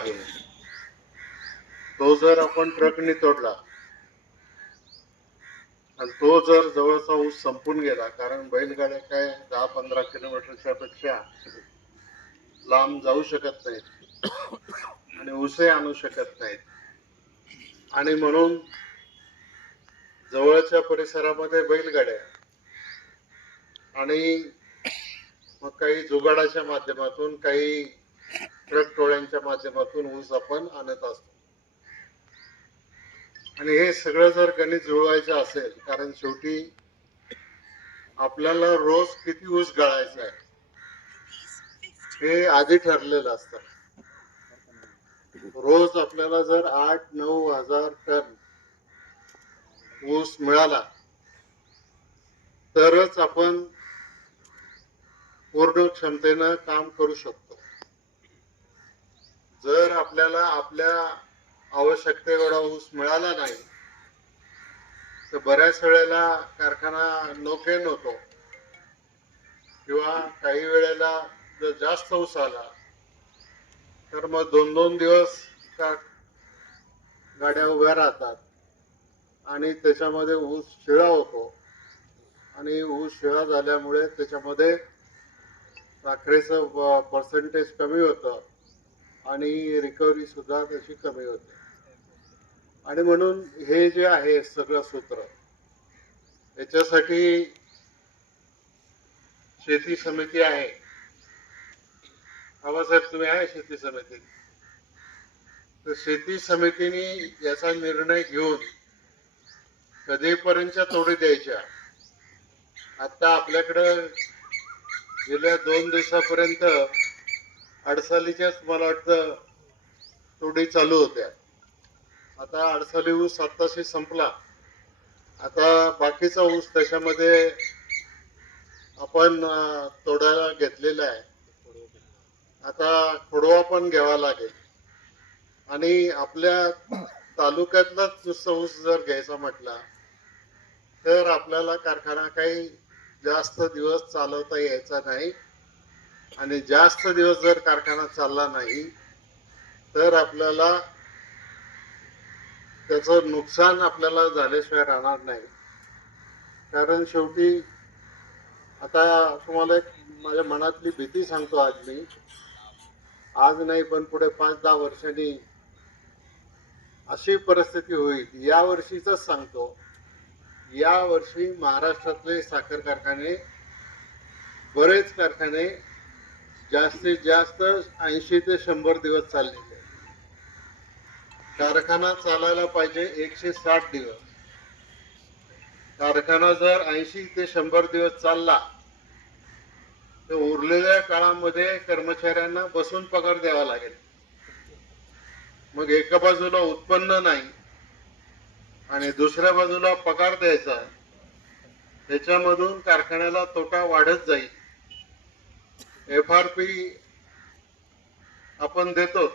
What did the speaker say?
आहे. तो जर आपण ट्रकने तोडला आणि तो जर जवळचा ऊस संपून गेला कारण बैलगाड्या काय दहा पंधरा किलोमीटरच्या पेक्षा लांब जाऊ शकत नाहीत आणि ऊसही आणू शकत नाहीत. आणि म्हणून जवळच्या परिसरामध्ये बैलगाड्या आणि मग काही जुगाडाच्या माध्यमातून काही ट्रक टोळ्यांच्या माध्यमातून ऊस आपण आणत असतो. आणि हे सगळं जर गणित जुळवायचं असेल कारण शेवटी आपल्याला रोज किती ऊस गळायचा आहे? हे आधी ठरलेलं असतं. रोज आपल्याला जर आठ नऊ हजार टन ऊस मिळाला तरच आपण पूर्ण क्षमतेनं काम करू शकतो. आपल्याला आपल्या आवश्यकते एवढा ऊस मिळाला नाही तर बऱ्याच वेळेला कारखाना नोकेन होतो किंवा काही वेळेला जर जास्त ऊस आला तर मग दोन दोन दिवस का गाड्या उभ्या राहतात आणि त्याच्यामध्ये ऊस शिळा होतो. आणि ऊस शिळा झाल्यामुळे त्याच्यामध्ये साखरेचं पर्सेंटेज कमी होतं. आणि रिकव्हरी सुद्धा त्याची कमी होते. आणि म्हणून हे जे आहे सगळं सूत्र याच्यासाठी शेती समिती आहे. बाबासाहेब तुम्ही आहे शेती समितीत तर शेती समितीने याचा निर्णय घेऊन कधीपर्यंतच्या तोडी द्यायच्या. आता आपल्याकडं गेल्या दोन दिवसापर्यंत अडसालीच्याच मला वाटतं तोडी चालू होत्या. आता अडसाली ऊस आत्ताशी संपला. आता बाकीचा ऊस त्याच्यामध्ये आपण तोडायला घेतलेला आहे. आता खोडवा पण घ्यावा लागेल. आणि आपल्या तालुक्यातलाच नुसतं ऊस जर घ्यायचा म्हटला तर आपल्याला कारखाना काही जास्त दिवस चालवता यायचा नाही. आणि जास्त दिवस जर कारखाना चालला नाही तर आपल्याला त्याचं नुकसान आपल्याला झाल्याशिवाय राहणार नाही. कारण शेवटी आता तुम्हाला एक माझ्या मनातली भीती सांगतो आज मी. आज नाही पण पुढे पाच दहा वर्षांनी अशी परिस्थिती होईल या वर्षीच सांगतो. या वर्षी महाराष्ट्रातले साखर कारखाने बरेच कारखाने जास्तीत जास्त ऐंशी ते शंभर दिवस चाललेले कारखाना चालायला पाहिजे एकशे साठ दिवस. कारखाना जर ऐंशी ते शंभर दिवस चालला तर उरलेल्या काळामध्ये कर्मचाऱ्यांना बसून पगार द्यावा लागेल. मग एका बाजूला उत्पन्न नाही आणि दुसऱ्या बाजूला पगार द्यायचा त्याच्यामधून कारखान्याला तोटा वाढत जाईल. एफ आर पी आपण देतोच.